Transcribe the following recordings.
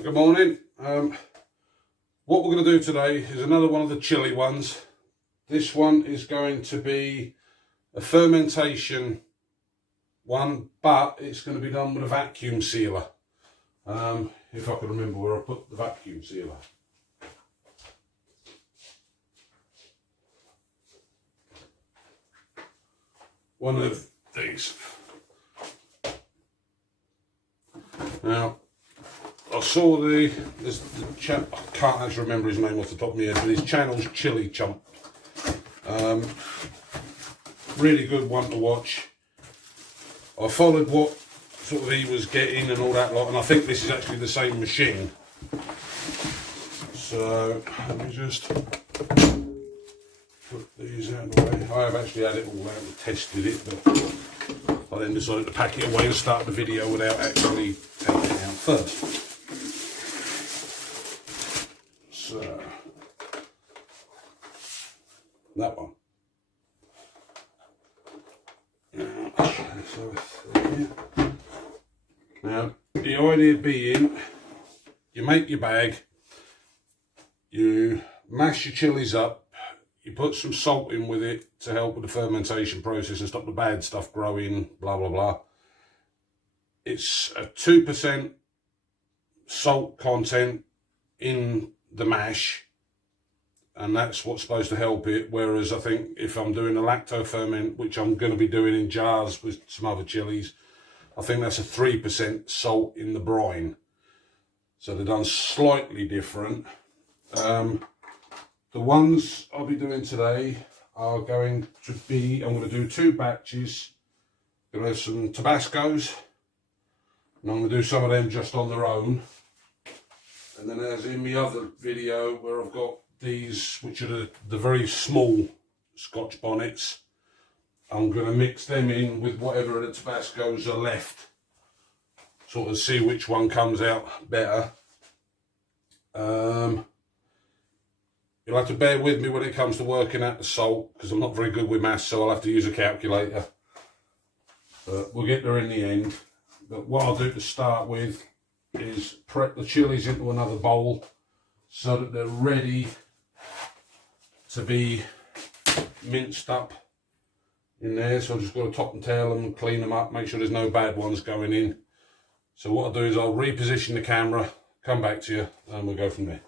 Right, good morning. What we're going to do today is another one of the chili ones. This one is going to be a fermentation one, but it's going to be done with a vacuum sealer. If I can remember where I put the vacuum sealer. One of these. Now, I saw the chap, I can't actually remember his name off the top of my head, but his channel's Chili Chump. Really good one to watch. I followed what sort of he was getting and all that lot, and I think this is actually the same machine. So, let me just put these out of the way. I have actually had it all out and tested it, but I then decided to pack it away and start the video without actually taking it out first. So, that one. Now, the idea being, you make your bag, you mash your chilies up, you put some salt in with it to help with the fermentation process and stop the bad stuff growing, blah blah blah. It's a 2% salt content in the mash, and that's what's supposed to help it. Whereas I think if I'm doing a lacto ferment, which I'm going to be doing in jars with some other chilies, I think that's a 3% salt in the brine. So they're done slightly different. The ones I'll be doing today are going to be, I'm going to do 2 batches. I'm going to have some Tabascos, and I'm going to do some of them just on their own. And then as in my other video where I've got these, which are the very small scotch bonnets, I'm going to mix them in with whatever of the Tabascos are left, sort of see which one comes out better. You'll have to bear with me when it comes to working out the salt, because I'm not very good with maths, so I'll have to use a calculator. But we'll get there in the end. But what I'll do to start with is prep the chilies into another bowl so that they're ready to be minced up in there. So I've just got to top and tail them and clean them up, make sure there's no bad ones going in. So what I'll do is I'll reposition the camera, come back to you, and we'll go from there.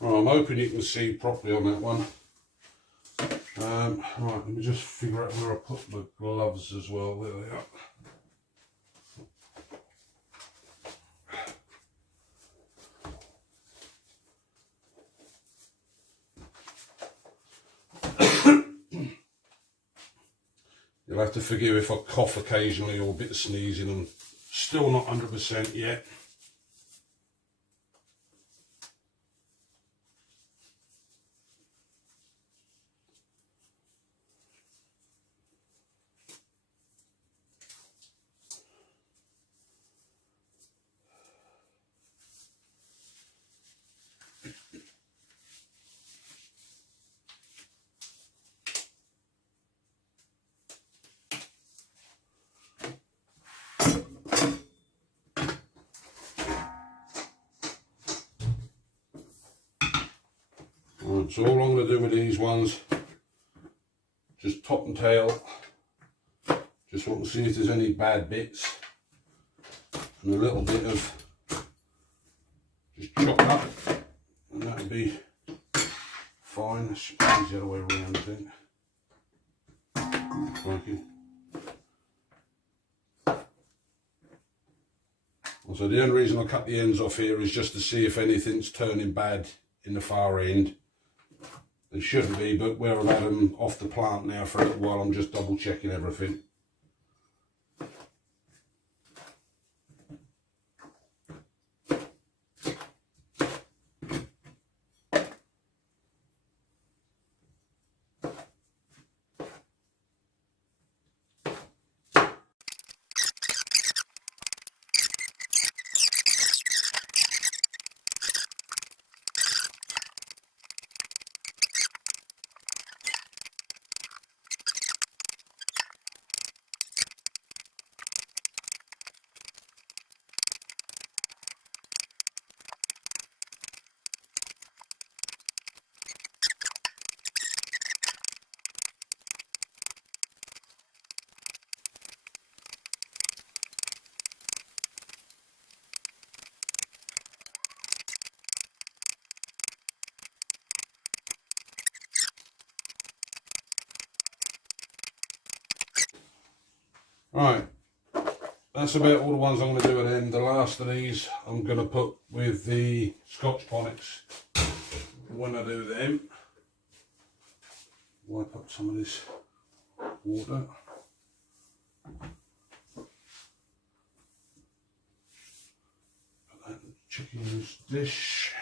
Right, I'm hoping you can see properly on that one. Right, let me just figure out where I put my gloves as well. There they are. You'll have to forgive if I cough occasionally or a bit of sneezing. I'm still not 100% yet. Right, so all I'm going to do with these ones just top and tail. Just want to see if there's any bad bits. And a little bit of just chop up, and that'll be fine. That's the other way around, I think. Working. So the only reason I cut the ends off here is just to see if anything's turning bad in the far end. They shouldn't be, but where I've had them off the plant now for a little while, I'm just double checking everything. Right, that's about all the ones I'm going to do, and then the last of these I'm going to put with the Scotch bonnets. When I do them, wipe up some of this water. Put that in the chicken's dish.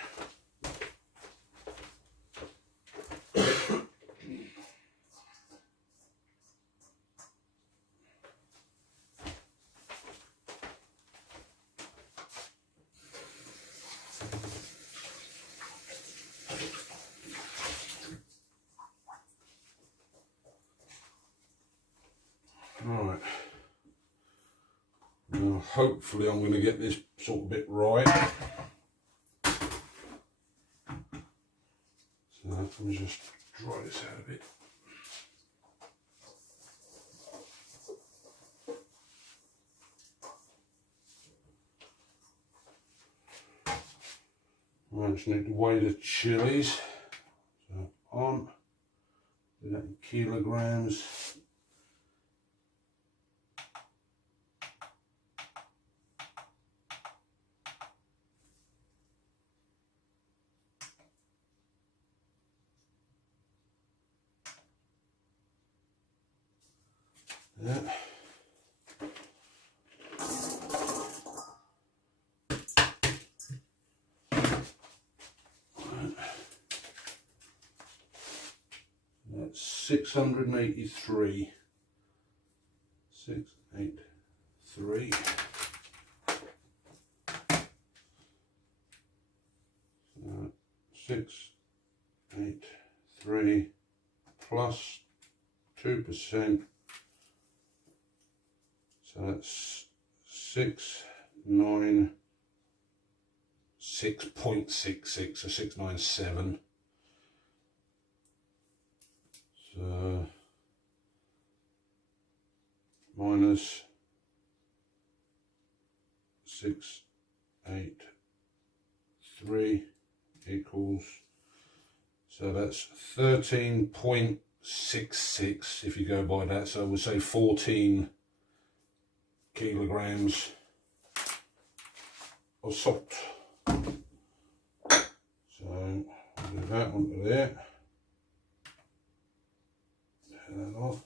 Right, now hopefully I'm going to get this sort of bit right. So let me just dry this out a bit. I just need to weigh the chilies. So on, do that in kilograms. Yeah. That's 683. 683. So 683 plus 2%. So that's 696.66, so 697. So minus 683 equals, so that's 13.66 if you go by that. So we'll say 14 kilograms of salt. So we'll do that onto there. Turn that off.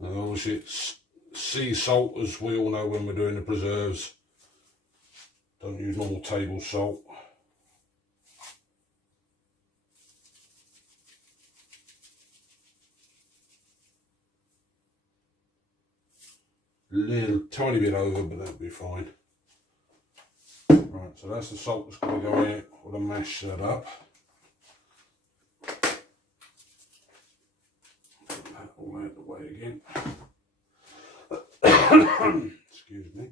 And obviously it's sea salt, as we all know when we're doing the preserves. Don't use normal table salt. Little tiny bit over, but that'll be fine. Right, so that's the salt that's going to go in it. We're going to mash that up. Put that all out the way again. Excuse me.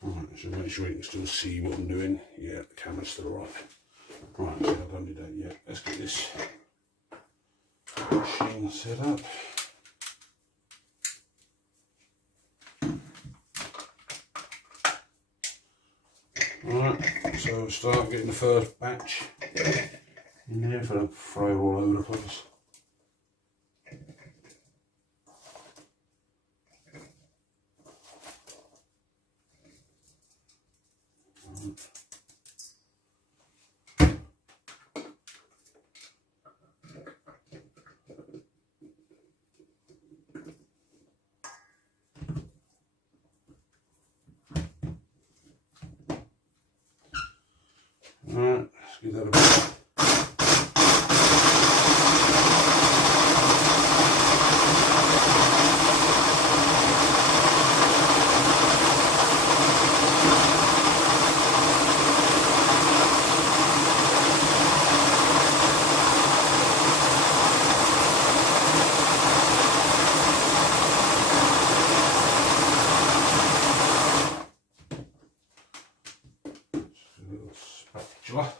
Right, so make sure you can still see what I'm doing. Yeah, the camera's still right. Right, so I don't need that yet. Let's get this machine set up. Right, so we'll start getting the first batch in there, if I don't throw it all over the place. Alright, let's give that a bit. Spatula.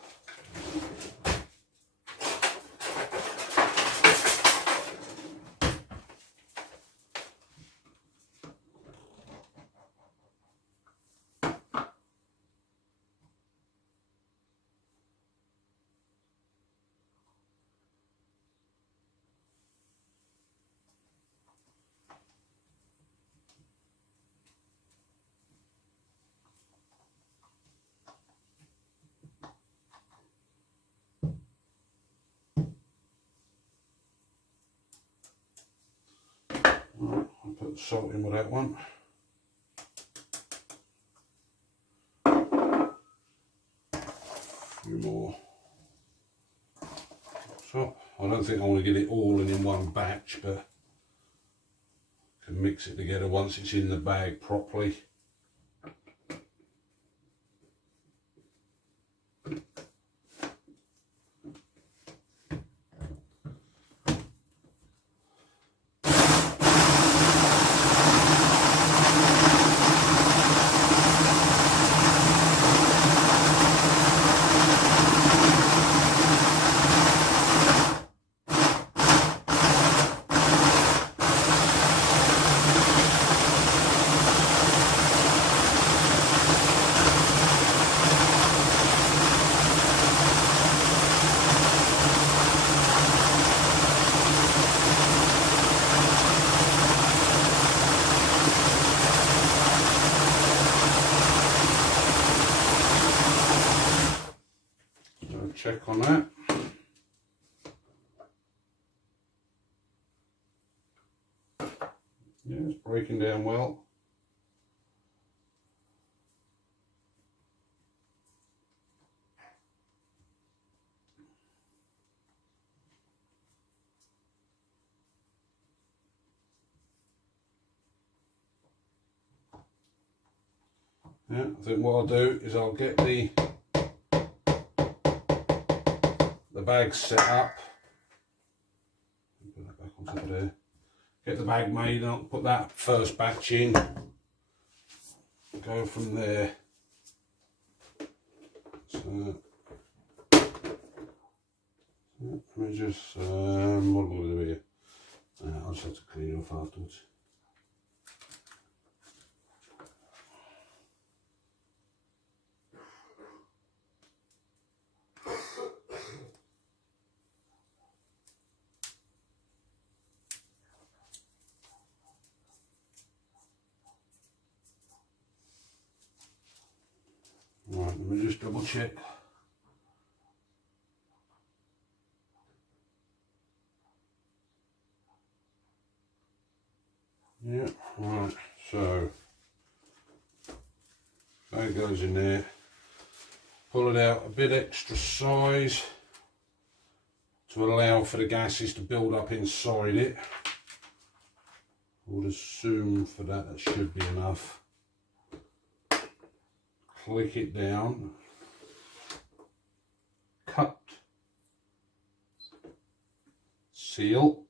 Right, I'll put the salt in with that one. A few more. So, I don't think I want to get it all in one batch, but I can mix it together once it's in the bag properly. Check on that. Yeah, it's breaking down well. Yeah, I think what I'll do is I'll get the bag set up. Put that back on top of there. Get the bag made, and I'll put that first batch in. Go from there. So let me just what am I going to do here? I'll just have to clean it off afterwards. Right, let me just double check. Yeah, right, so that goes in there. Pull it out a bit extra size to allow for the gases to build up inside it. I would assume for that should be enough. Click it down, cut, seal,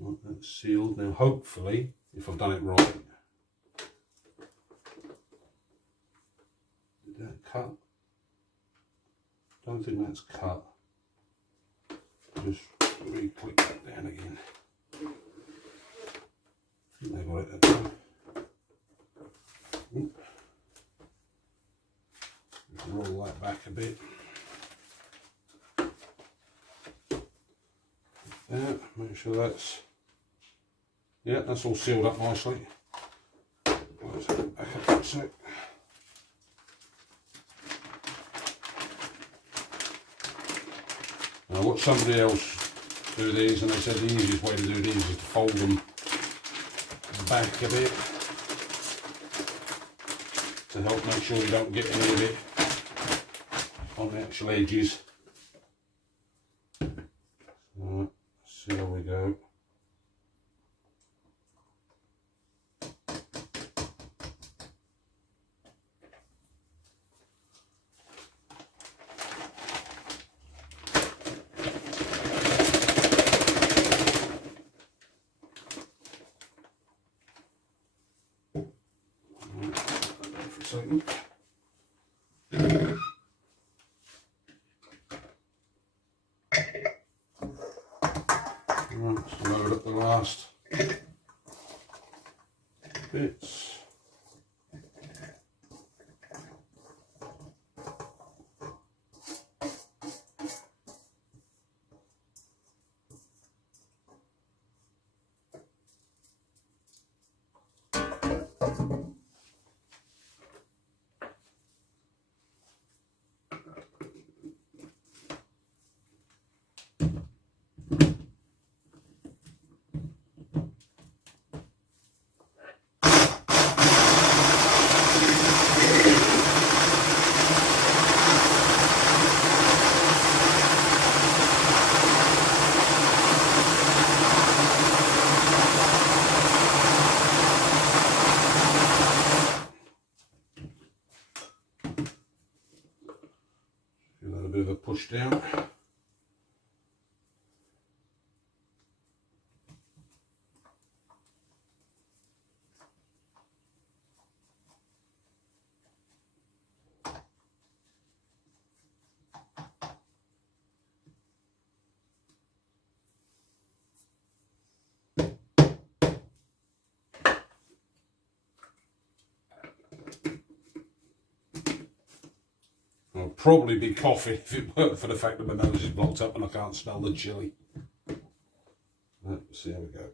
right, that's sealed. Now hopefully, if I've done it right, did that cut? Don't think that's cut. Just re-click that down again. I think they got it that time. Roll that back a bit. There, make sure that's, yeah, that's all sealed up nicely. Let's back up a sec. Now, what somebody else do these, and they said the easiest way to do these is to fold them back a bit to help make sure you don't get any of it on the actual edges. So, let's see how we go. Right, so load up the last bits. Bit of a push down. I'll probably be coughing if it weren't for the fact that my nose is blocked up and I can't smell the chilli. Let's see how we go.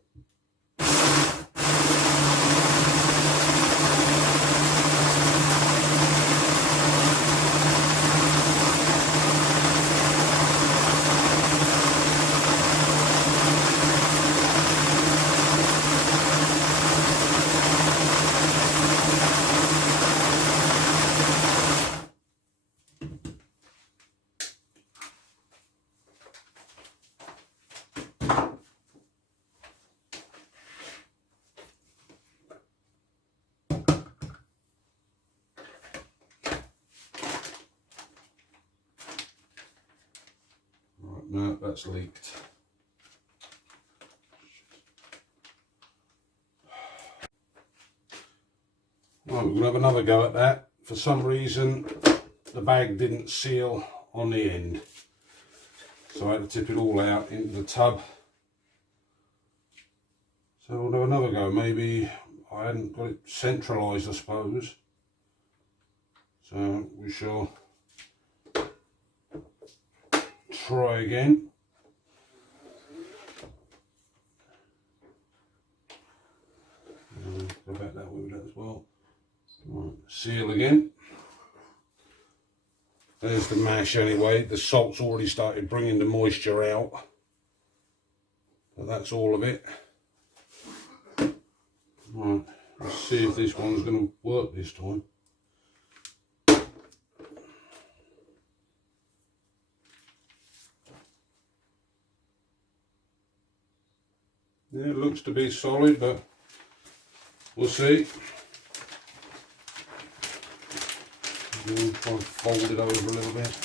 No, that's leaked. Right, we're going to have another go at that. For some reason, the bag didn't seal on the end. So I had to tip it all out into the tub. So we'll do another go. Maybe I hadn't got it centralised, I suppose. So we shall try again. Go back that way with that as well. Right, seal again. There's the mash anyway. The salt's already started bringing the moisture out. But that's all of it. Right, let's see if this one's going to work this time. Yeah, it looks to be solid, but we'll see. I'll try and fold it over a little bit.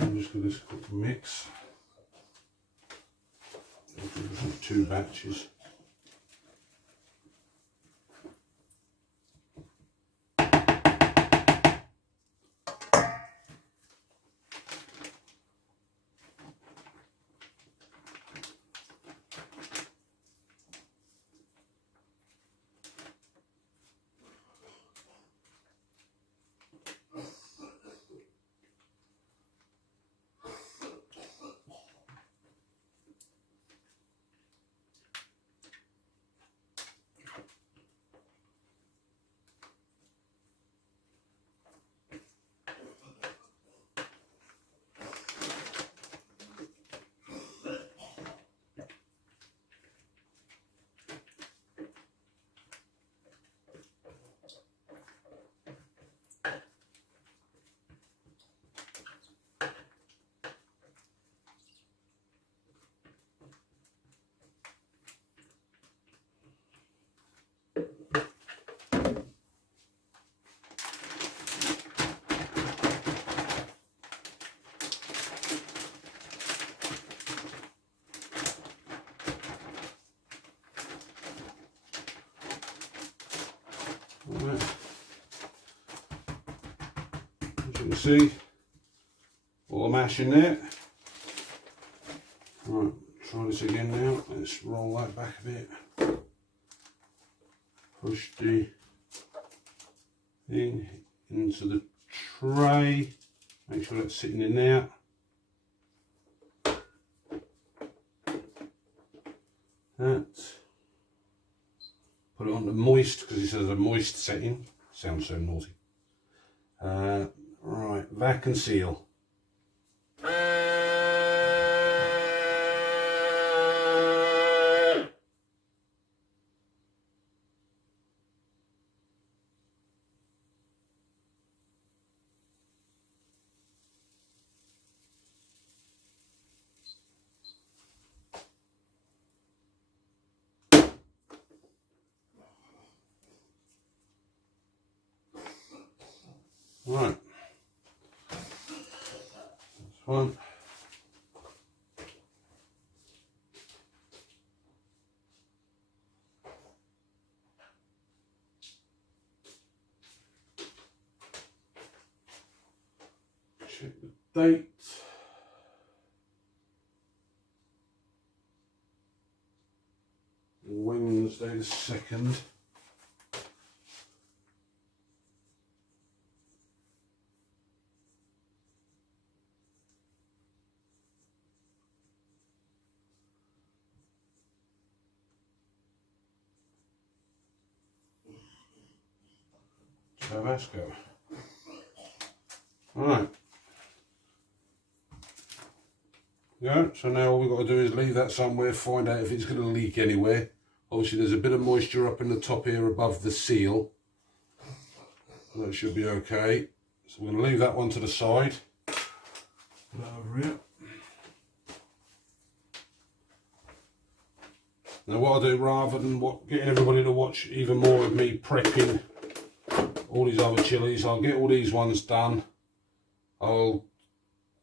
I'm just for this mix. I'll do 2 batches. Right. As you can see, all the mash in there. Right, try this again now. Let's roll that back a bit. Push the thing into the tray. Make sure that's sitting in there. That. Put it on the moist because it says a moist setting. Sounds so naughty. Right, vac and seal. Right, that's one. Check the date. Wednesday the 2nd. Tabasco. Right. Yeah, so now all we've got to do is leave that somewhere, find out if it's going to leak anywhere. Obviously there's a bit of moisture up in the top here above the seal. That should be okay. So we're going to leave that one to the side. Put that over here. Now what I'll do, rather than getting everybody to watch even more of me prepping all these other chilies, I'll get all these ones done. I'll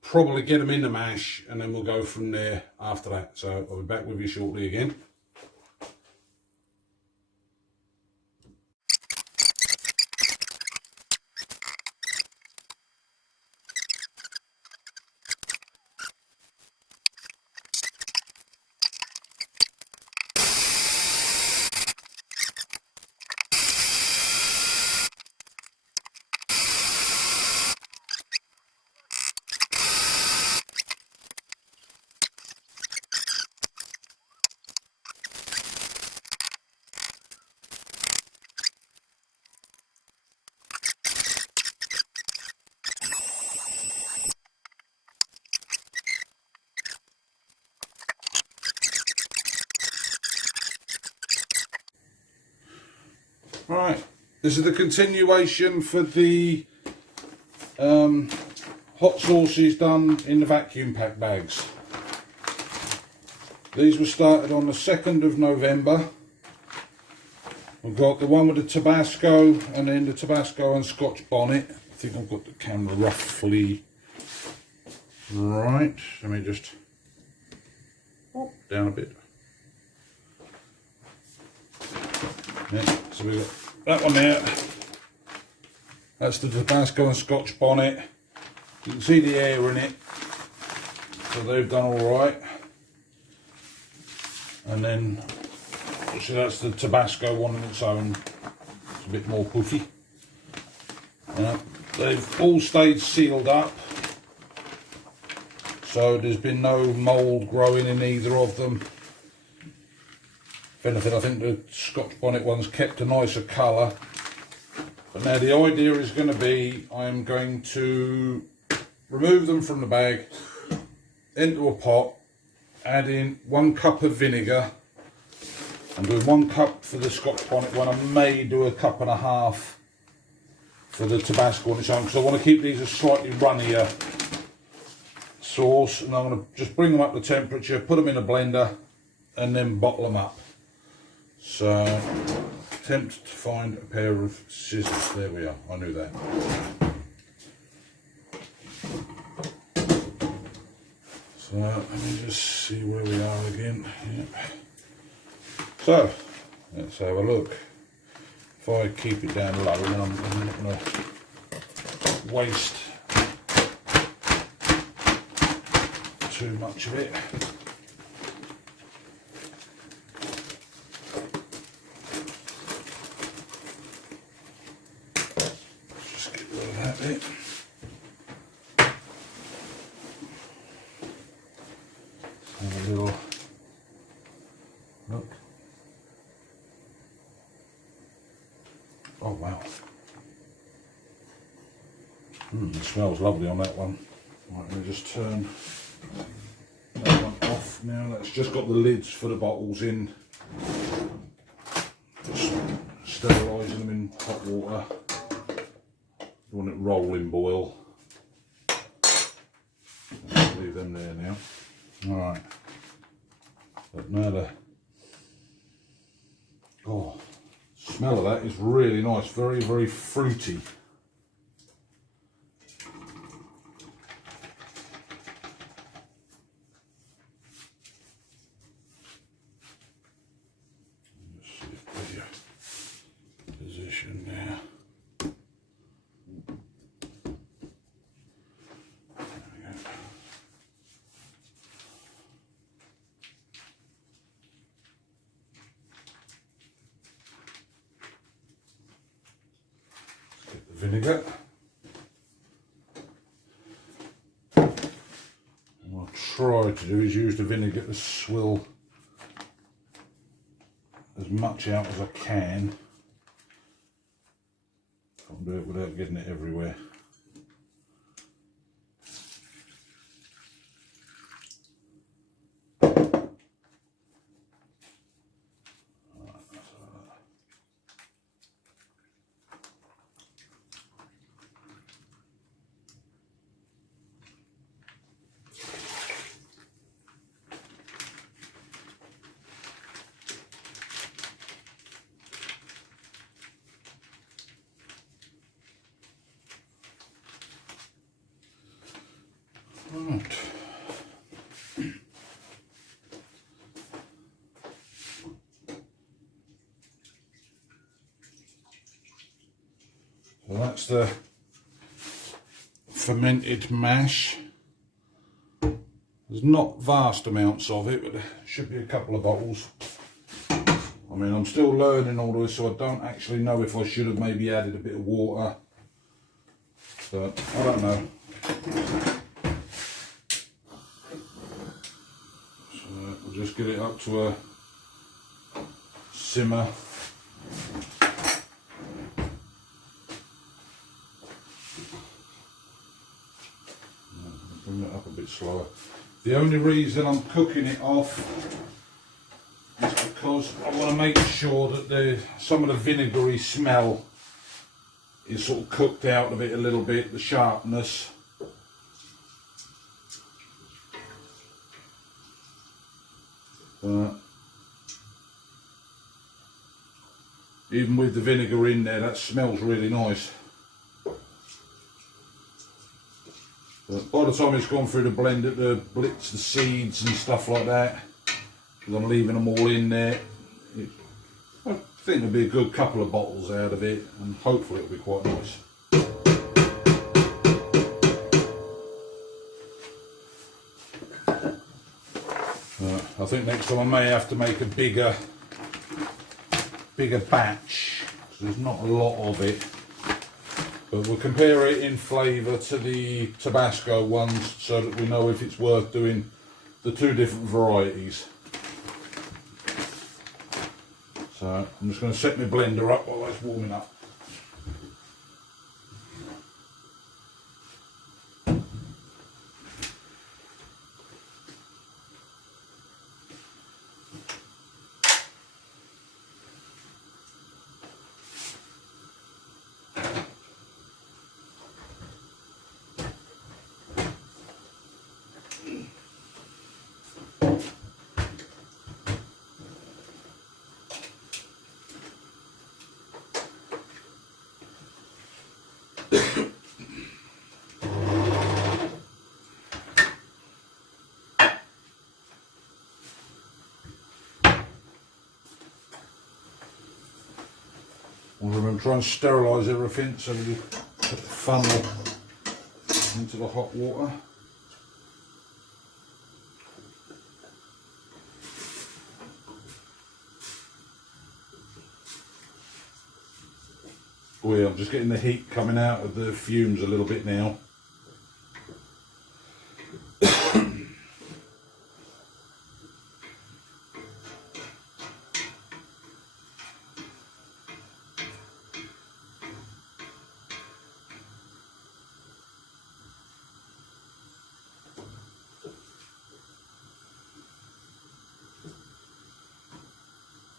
probably get them in the mash and then we'll go from there after that. So I'll be back with you shortly again. Right, this is the continuation for the hot sauces done in the vacuum pack bags. These were started on the 2nd of November. We've got the one with the Tabasco and then the Tabasco and Scotch bonnet. I think I've got the camera roughly Right, let me just down a bit. Yeah, so we've got that one there. That's the Tabasco and Scotch bonnet. You can see the air in it, so they've done all right. And then, so that's the Tabasco one on its own. It's a bit more puffy. They've all stayed sealed up, so there's been no mould growing in either of them. If anything, I think the Scotch bonnet one's kept a nicer colour. But now the idea is going to be, I'm going to remove them from the bag, into a pot, add in 1 cup of vinegar. I'm doing 1 cup for the Scotch bonnet one. I may do a cup and a half for the Tabasco on its own, because I want to keep these a slightly runnier sauce. And I'm going to just bring them up to temperature, put them in a blender, and then bottle them up. So, attempt to find a pair of scissors. There we are, I knew that. So, let me just see where we are again. Yep. So, let's have a look. If I keep it down low, then I'm not going to waste too much of it. Just get rid of that bit. Have a little look. Oh wow. It smells lovely on that one. Right, let me just turn that one off now. That's just got the lids for the bottles in. Just sterilising them in hot water. You want it rolling boil. Leave them there now. Alright. But now the smell of that is really nice, very, very fruity. Let's see if the position there. Vinegar. And what I'll try to do is use the vinegar to swill as much out as I can. Can't do it without getting it everywhere. Right. So that's the fermented mash. There's not vast amounts of it, but there should be a couple of bottles. I mean, I'm still learning all this, so I don't actually know if I should have maybe added a bit of water. So, I don't know. So, we'll just get it up to a simmer. Bring it up a bit slower. The only reason I'm cooking it off is because I want to make sure that some of the vinegary smell is sort of cooked out of it a little bit, the sharpness. Even with the vinegar in there, that smells really nice. But by by the time it's gone through the blender to blitz the seeds and stuff like that, because I'm leaving them all in there, I think there'll be a good couple of bottles out of it, and hopefully it'll be quite nice. I think next time I may have to make a bigger batch, because there's not a lot of it. But we'll compare it in flavour to the Tabasco ones so that we know if it's worth doing the two different varieties. So I'm just going to set my blender up while it's warming up. I'm trying to sterilise everything so we put the funnel into the hot water. Oh yeah, I'm just getting the heat coming out of the fumes a little bit now.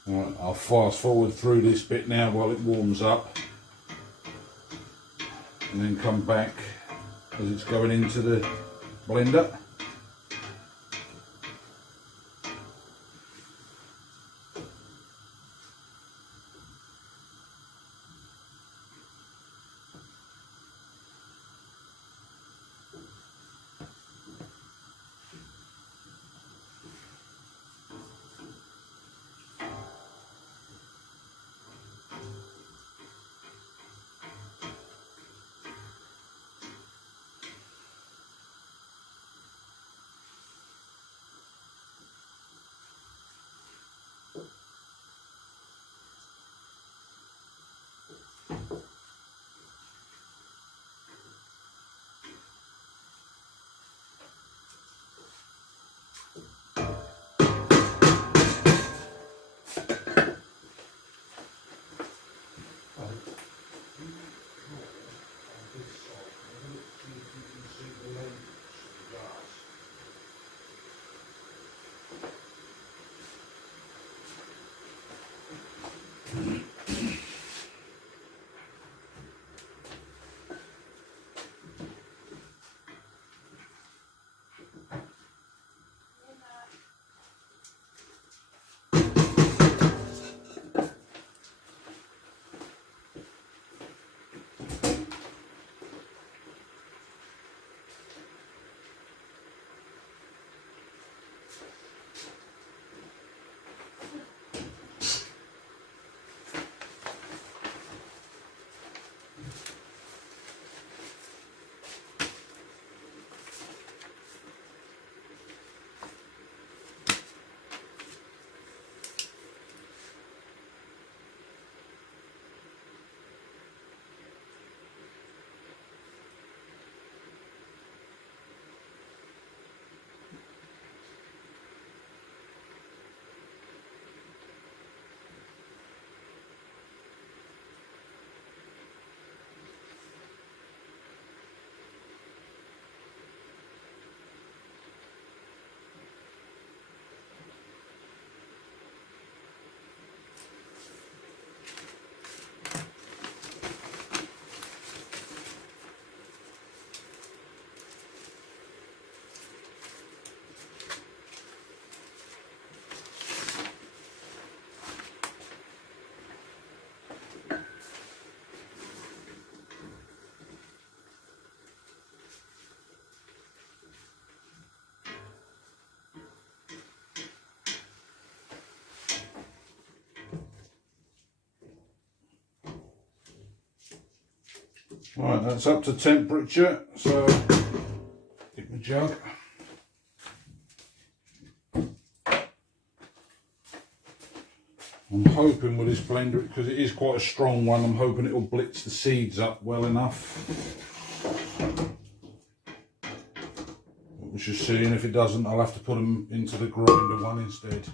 Right, I'll fast forward through this bit now while it warms up, and then come back as it's going into the blender. Right, that's up to temperature, so get my jug. I'm hoping with this blender, because it is quite a strong one, I'm hoping it will blitz the seeds up well enough. We'll just see, and if it doesn't, I'll have to put them into the grinder one instead.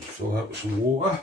Fill that with some water.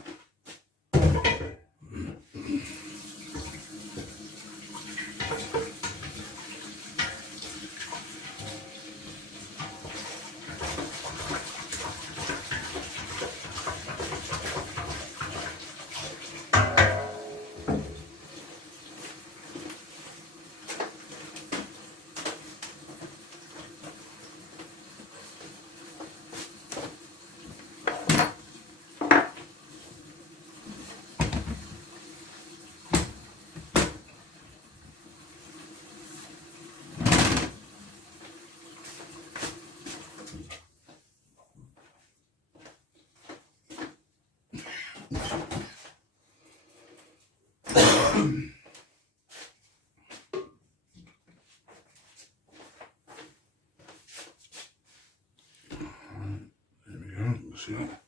See that?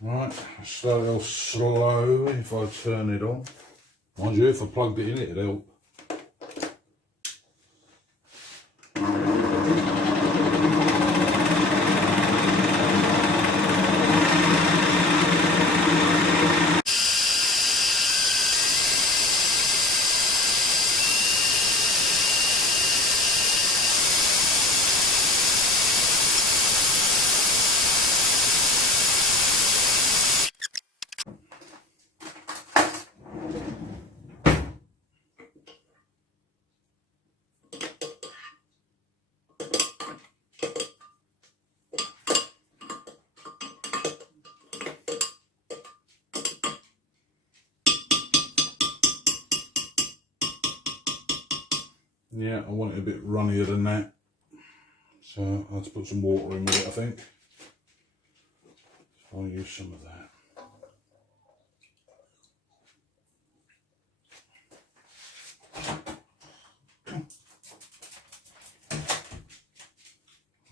Right, start it off slow if I turn it on. Mind you, if I plugged it in, it'd help. Yeah, I want it a bit runnier than that, so I'll have to put some water in with it, I think. So I'll use some of that.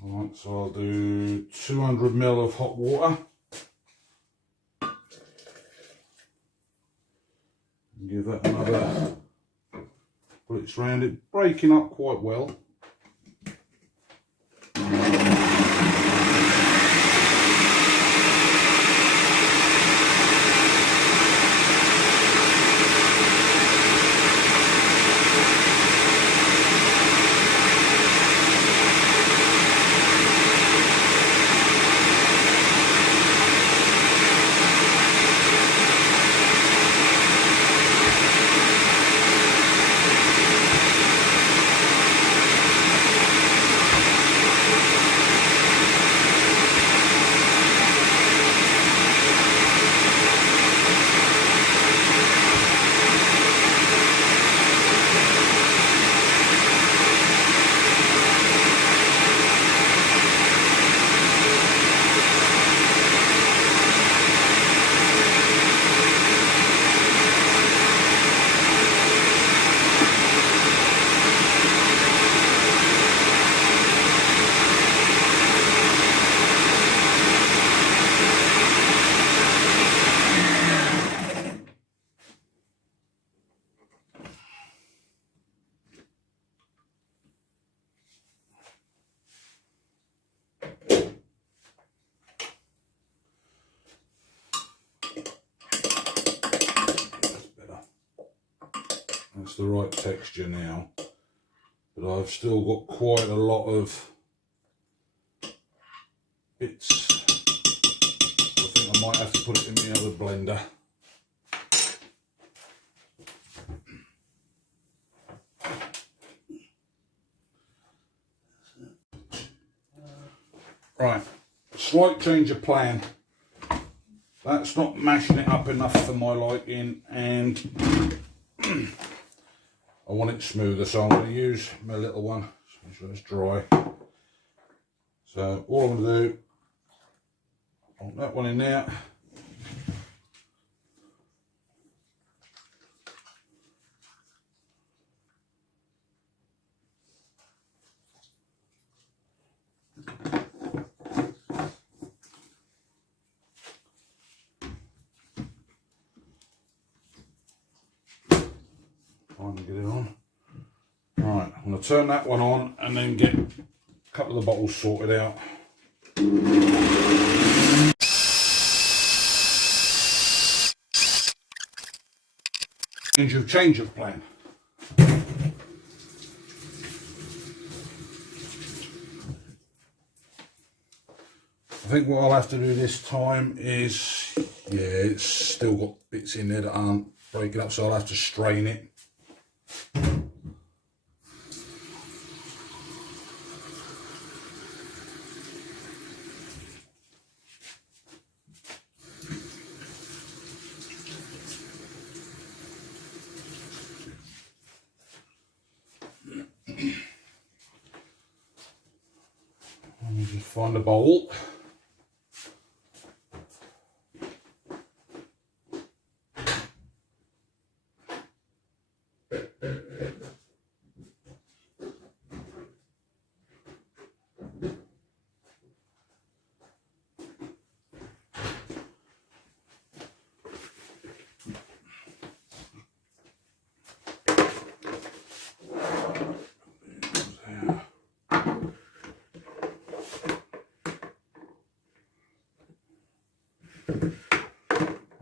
Alright, so I'll do 200 ml of hot water. And give that another blitz round it, breaking up quite well. That's the right texture now. But I've still got quite a lot of bits. I think I might have to put it in the other blender. Right, slight change of plan. That's not mashing it up enough for my liking, and I want it smoother, so I'm going to use my little one. Make sure it's dry. So all I'm going to do, put that one in there. Trying to get it on. Right, I'm going to turn that one on and then get a couple of the bottles sorted out. Change of plan. I think what I'll have to do this time is, yeah, it's still got bits in there that aren't breaking up, so I'll have to strain it. Let me just find a bowl.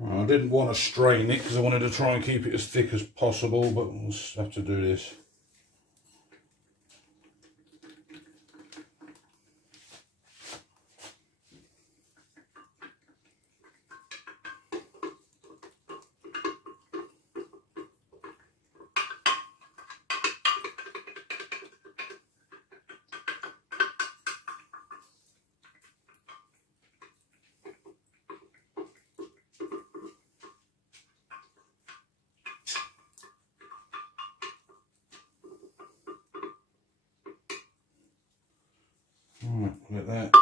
I didn't want to strain it because I wanted to try and keep it as thick as possible, but we'll have to do this. Alright, let that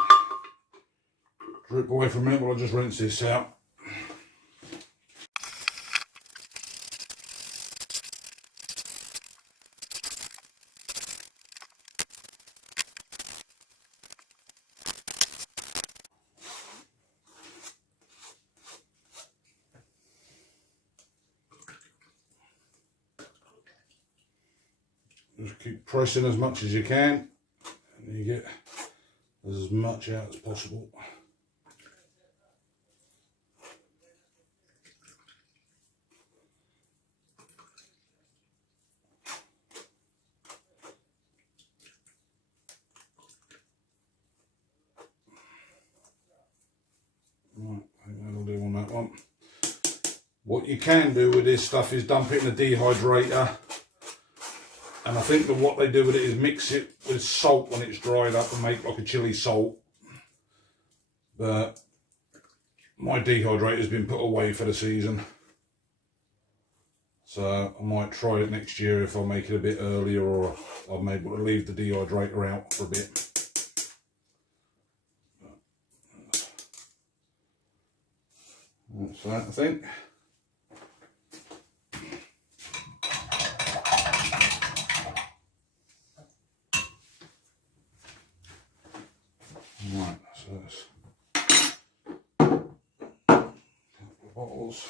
drip away for a minute while I just rinse this out. Just keep pressing as much as you can, and you get as much out as possible. Right, I think that'll do on that one. What you can do with this stuff is dump it in a dehydrator, and I think that what they do with it is mix it with salt when it's dried up and make like a chili salt. But my dehydrator's been put away for the season, so I might try it next year if I make it a bit earlier, or I'm able to leave the dehydrator out for a bit. That's that, I think. Right, so that's a couple of bottles.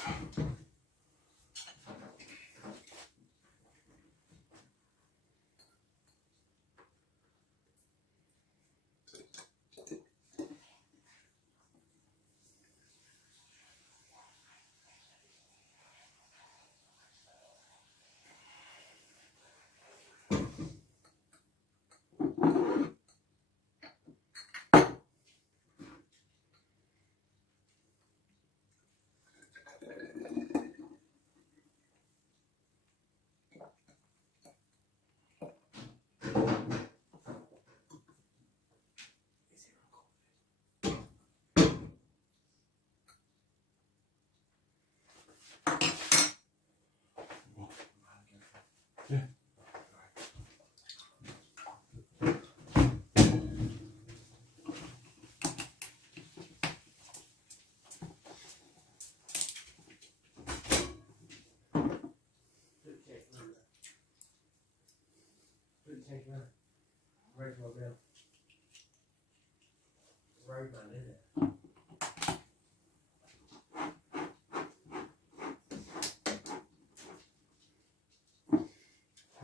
Yeah.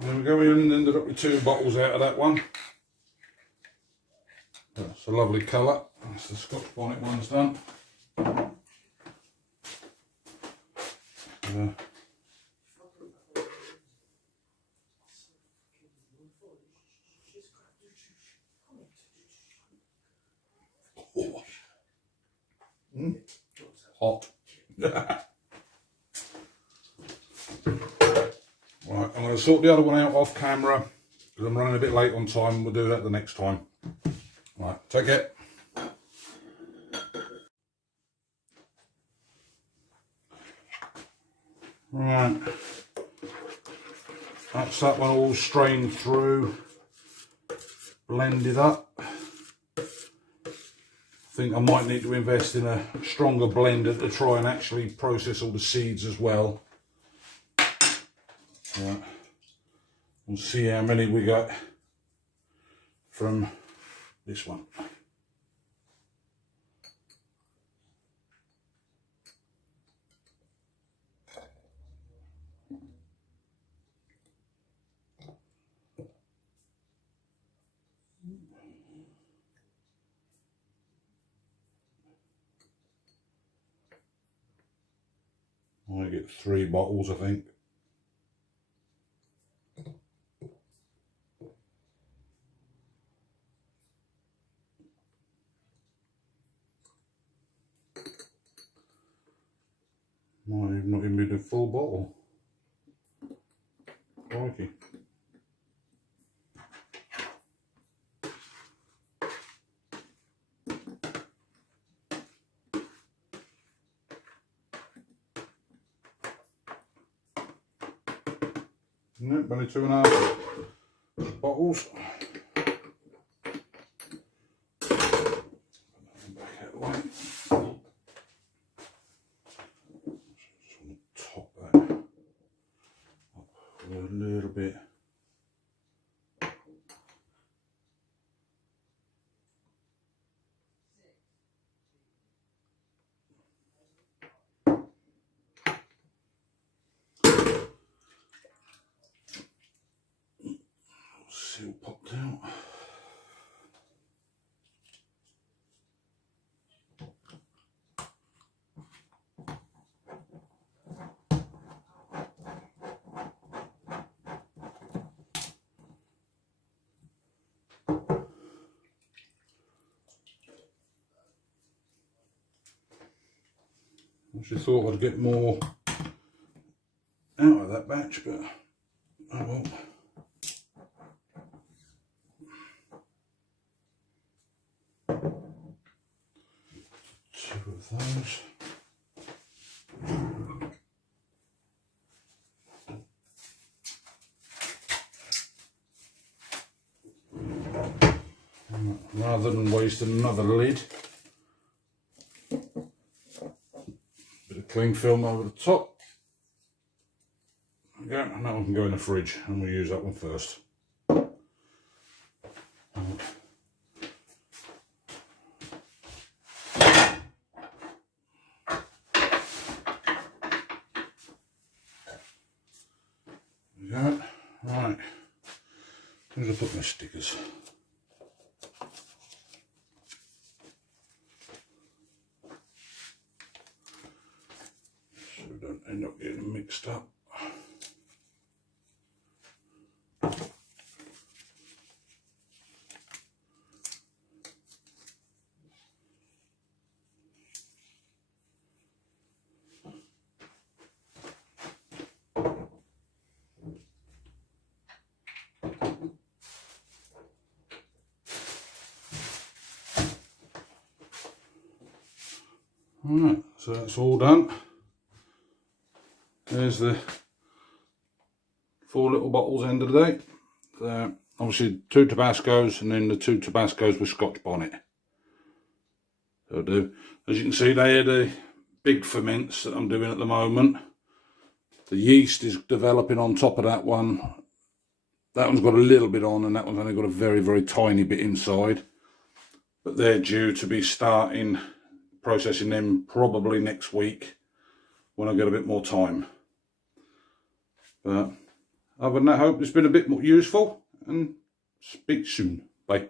There we go, we ended up with 2 bottles out of that one. That's a lovely colour. That's the Scotch bonnet one's done. Oh. Hot. Right, I'm going to sort the other one out off camera because I'm running a bit late on time. We'll do that the next time. Right, take it. Right, that's that one all strained through, blended up. I think I might need to invest in a stronger blender to try and actually process all the seeds as well. Right. We'll see how many we got from this one. I get 3 bottles, I think. Might have not even been a full bottle. Crikey. Nope, only 2.5 bottles. Back out of the way. Just want to top that up a little bit. Seal popped out. I actually thought I'd get more out of that batch, but oh well. 2 of those. Rather than waste another lid, bit of cling film over the top. There we go, and that one can go in the fridge, and we'll use that one first. There we go. Right, where's I put my stickers? So we don't end up getting mixed up. Alright, so that's all done. There's the 4 little little bottles end of the day. So obviously 2 Tabascos and then the 2 Tabascos with scotch bonnet. So I do. As you can see, they are the big ferments that I'm doing at the moment. The yeast is developing on top of that one. That one's got a little bit on and that one's only got a very, very tiny bit inside. But they're due to be starting processing them probably next week when I get a bit more time. But other than that, I hope it's been a bit more useful and speak soon. Bye.